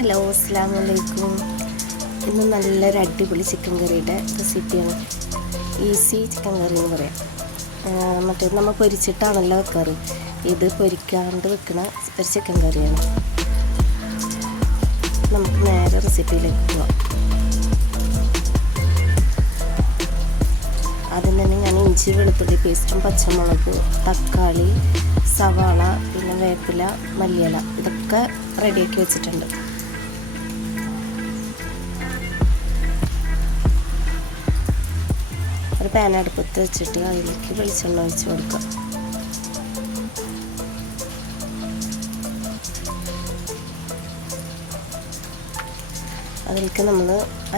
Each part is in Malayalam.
ഹലോ, അസ്സലാമു അലൈക്കും. ഇന്ന് നല്ലൊരു അടിപൊളി ചിക്കൻ കറിയുടെ റെസിപ്പിയാണ്. ഈസി ചിക്കൻ കറി എന്ന് പറയാം. മറ്റേത് നമ്മൾ പൊരിച്ചിട്ടാണല്ലോ വെക്കാറ്. ഇത് പൊരിക്കാണ്ട് വെക്കുന്ന ഒരു ചിക്കൻ കറിയാണ്. നമുക്ക് നേരെ റെസിപ്പിയിലേക്ക് പോവാം. ആദ്യം തന്നെ ഞാൻ ഇഞ്ചി വെളുത്തുള്ളി പേസ്റ്റും പച്ചമുളക്, തക്കാളി, സവാള, പിന്നെ വേപ്പില, മല്ലിയില ഇതൊക്കെ റെഡിയാക്കി വെച്ചിട്ടുണ്ട്. ഒരു പാൻ അടുപ്പത്ത് വെച്ചിട്ട് അതിലേക്ക് വെളിച്ചെണ്ണ ഒഴിച്ച് കൊടുക്കുക. അതിലേക്ക് നമ്മൾ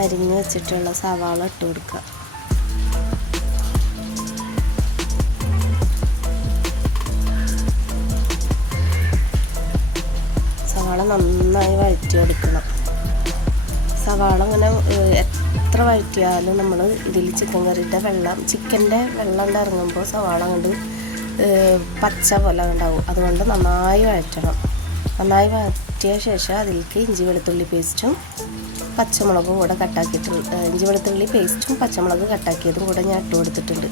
അരിഞ്ഞ് വെച്ചിട്ടുള്ള സവാള ഇട്ട് കൊടുക്കുക. സവാള നന്നായി വഴറ്റിയെടുക്കണം. സവാള അങ്ങനെ എത്ര വഴറ്റിയാലും നമ്മൾ ഇതിൽ ചിക്കൻ കറിയുടെ ചിക്കൻ്റെ വെള്ളം ഇറങ്ങുമ്പോൾ സവാള കൊണ്ട് പച്ച പോലെ ഉണ്ടാവും. അതുകൊണ്ട് നന്നായി വഴറ്റണം. നന്നായി വഴറ്റിയ ശേഷം അതിലേക്ക് ഇഞ്ചി വെളുത്തുള്ളി പേസ്റ്റും പച്ചമുളകും കൂടെ ഇഞ്ചി വെളുത്തുള്ളി പേസ്റ്റും പച്ചമുളക് കട്ടാക്കിയതും കൂടെ ഞാൻ ഇട്ട് കൊടുത്തിട്ടുണ്ട്.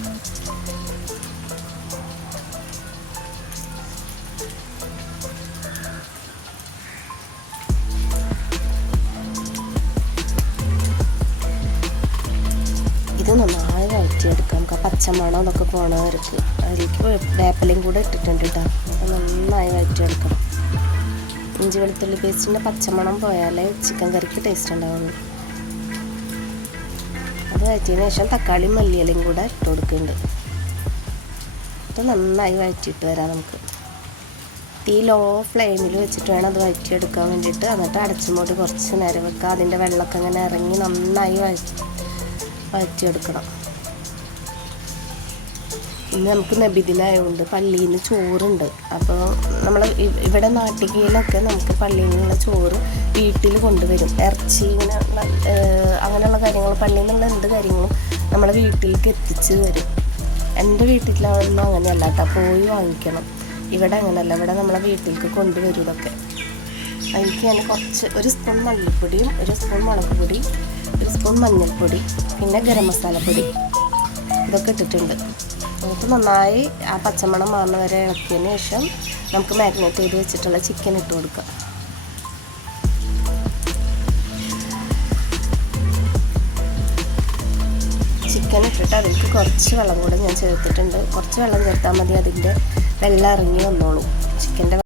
ഇത് നന്നായി വഴറ്റിയെടുക്കാം. നമുക്ക് പച്ചമണം അതൊക്കെ പോണവർക്ക് അതിലേക്ക് വേപ്പിലയും കൂടെ ഇട്ടിട്ടുണ്ട് കേട്ടോ. അത് നന്നായി വഴറ്റിയെടുക്കണം. ഇഞ്ചി വെളുത്തുള്ളി പേസ്റ്റിൻ്റെ പച്ചമണം പോയാലേ ചിക്കൻ കറിക്ക് ടേസ്റ്റ് ഉണ്ടാവുള്ളൂ. അത് വഴറ്റിയതിന് ശേഷം തക്കാളിയും മല്ലിയിലയും കൂടെ ഇട്ട് കൊടുക്കുന്നുണ്ട്. അത് നന്നായി വഴറ്റിയിട്ട് വരാം. നമുക്ക് തീ ലോ ഫ്ലെയിമിൽ വെച്ചിട്ട് വേണം അത് വഴറ്റിയെടുക്കാൻ വേണ്ടിയിട്ട്. എന്നിട്ട് അടച്ചുമൂടി കുറച്ച് നേരം വെക്കുക. അതിൻ്റെ വെള്ളമൊക്കെ അങ്ങനെ ഇറങ്ങി നന്നായി വഴറ്റിയെടുക്കണം. ഇന്ന് നമുക്ക് നബിദിനായതുകൊണ്ട് പള്ളിയിൽ നിന്ന് ചോറുണ്ട്. അപ്പോൾ നമ്മൾ ഇവിടെ നാട്ടികയിലൊക്കെ നമുക്ക് പള്ളിയിൽ നിന്നുള്ള ചോറ് വീട്ടിൽ കൊണ്ടുവരും. ഇറച്ചി അങ്ങനെയുള്ള കാര്യങ്ങൾ പള്ളിയിൽ നിന്നുള്ള എന്ത് കാര്യങ്ങളും നമ്മളെ വീട്ടിലേക്ക് എത്തിച്ച് തരും. എൻ്റെ വീട്ടിലാവുമ്പോൾ അങ്ങനെയല്ല കേട്ടോ, പോയി വാങ്ങിക്കണം. ഇവിടെ അങ്ങനെയല്ല, ഇവിടെ നമ്മളെ വീട്ടിലേക്ക് കൊണ്ടുവരും ഇതൊക്കെ. അതിലേക്ക് ഞാൻ ഒരു സ്പൂൺ മല്ലിപ്പൊടിയും ഒരു സ്പൂൺ മുളക് പൊടി, ഒരു സ്പൂൺ മഞ്ഞൾപ്പൊടി, പിന്നെ ഗരം മസാലപ്പൊടി ഇതൊക്കെ ഇട്ടിട്ടുണ്ട്. നമുക്ക് നന്നായി ആ പച്ചമണം മാറുന്ന വരെ ഇളക്കിയതിന് ശേഷം നമുക്ക് മാരിനേറ്റ് ചെയ്ത് വെച്ചിട്ടുള്ള ചിക്കൻ ഇട്ട് കൊടുക്കാം. ചിക്കൻ ഇട്ടിട്ട് അതിലേക്ക് കുറച്ച് വെള്ളം കൂടെ ഞാൻ ചേർത്തിട്ടുണ്ട്. കുറച്ച് വെള്ളം ചേർത്താൽ മതി, അതിൻ്റെ വെള്ളം ഇറങ്ങി വന്നോളൂ. ചിക്കൻ്റെ